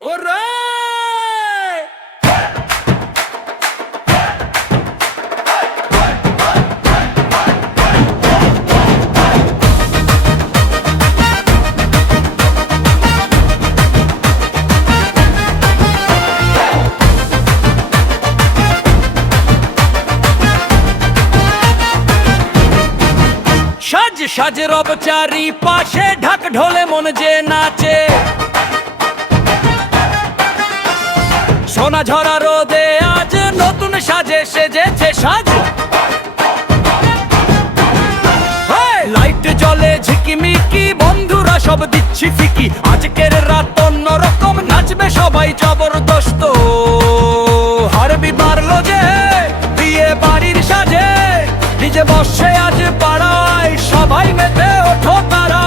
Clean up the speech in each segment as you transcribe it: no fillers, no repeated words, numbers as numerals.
ওরে সাজ সাজ রব চারি পাশে ঢাক ঢোলে মন যে নাচে, সোনা ঝরা রোদে আজ নতুন সাজে সেজেছে সাজ। লাইট জ্বলে ঝিকিমিকি, বন্ধুরা সব দিচ্ছি ফিকি, আজকের রাত অন্য রকম, নাচবে সবাই জবরদস্ত। হারবি মারলো যে বিয়ে বাড়ির সাজে, নিজে বসে আজ পাড়ায় সবাই মেতে ওঠো তারা।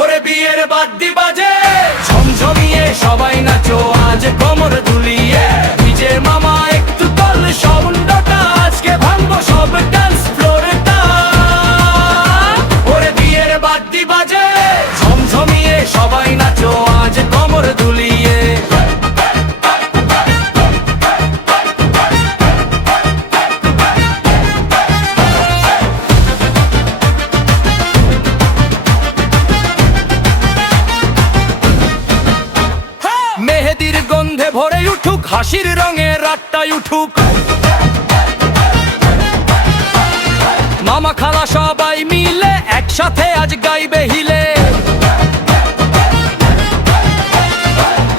ওরে বিয়ের বাদ্যি বাজে ঝমঝমিয়ে, সবাই নাচো আজ কোমর দুলিয়ে, নিজের মামা একটু তল সাউন্ডটা আজকে ভাঙবো সব ডান্স ফ্লোরটা। ওরে বিয়ের বাদ্যি বাজে ঝমঝমিয়ে, সবাই নাচো আজ কোমর দুলিয়ে। মেহেদির গন্ধে ভরে উঠুক, হাসির রঙে রাতটাই উঠুক, মামা খালা সবাই মিলে একসাথে আজ গাইবে হিলে।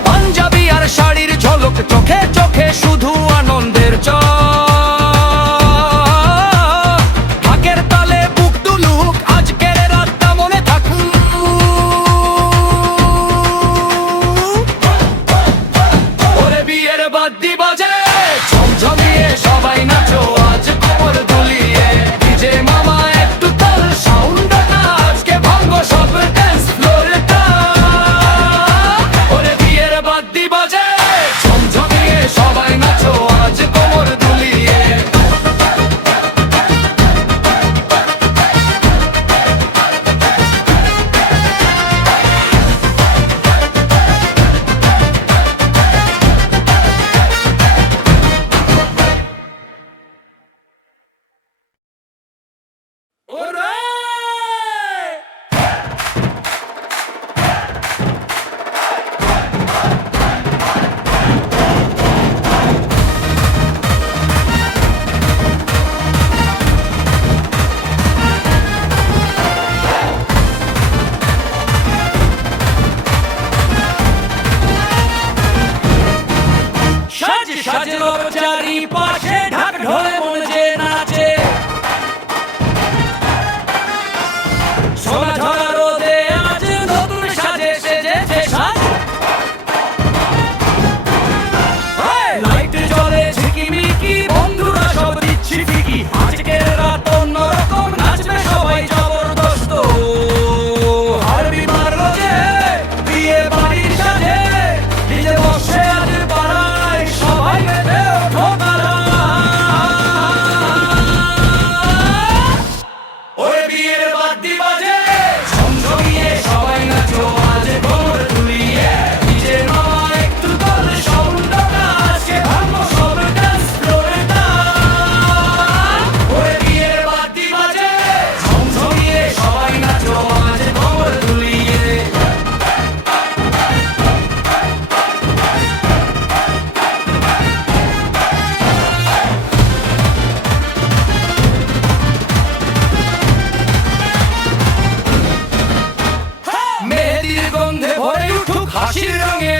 পাঞ্জাবি আর শাড়ির ঝলক, চোখে চোখে শুধু আনন্দের চল, ঢাকের তালে বুক দুলুক, আজকের রাতটা মনে থাকুক। বিয়ের বাদ্যি বাজে ঝমঝমিয়ে, সবাই নাচো আজ কোমর দুলিয়ে, ডিজে মামা একটু তাল সাউন্ডটা আজকে ভাঙবো সব ডান্স ফ্লোরটা। ওরে বিয়ের বাদ্যি বাজে ঝমঝমিয়ে, সবাই নাচো আজ কোমর দুলিয়ে। সাজ সাজ রব চারি পাশে ঢাক ঢোলে মন যে নাচে, সোনা ঝরা রোদে আজ নতুন সাজে সেজেছে সাজ। লাইট জ্বলে ঝিকিমিকি, বন্ধুরা সব দিচ্ছি ফিকি, আজকের রাত অন্য রকম, নাচবে সবাই জবরদস্ত। হারবি মারলো যে বিয়ে বাড়ির সাজে, নিজে বসে আজ পাড়ায় সবাই মেতে ওঠো তারা। ওরে বিয়ের বাদ্যি বাজে ঝমঝমিয়ে, সবাই নাচো আজ কোমর দুলিয়ে, নিজের মামা একটু তল সাউন্ডটা আজকে ভাঙবো সব ডান্স ফ্লোরটা। ওরে বিয়ের বাদ্যি বাজে ঝমঝমিয়ে, সবাই নাচো আজ কোমর দুলিয়ে। মেহেদির গন্ধে ভরে উঠুক, হাসির রঙে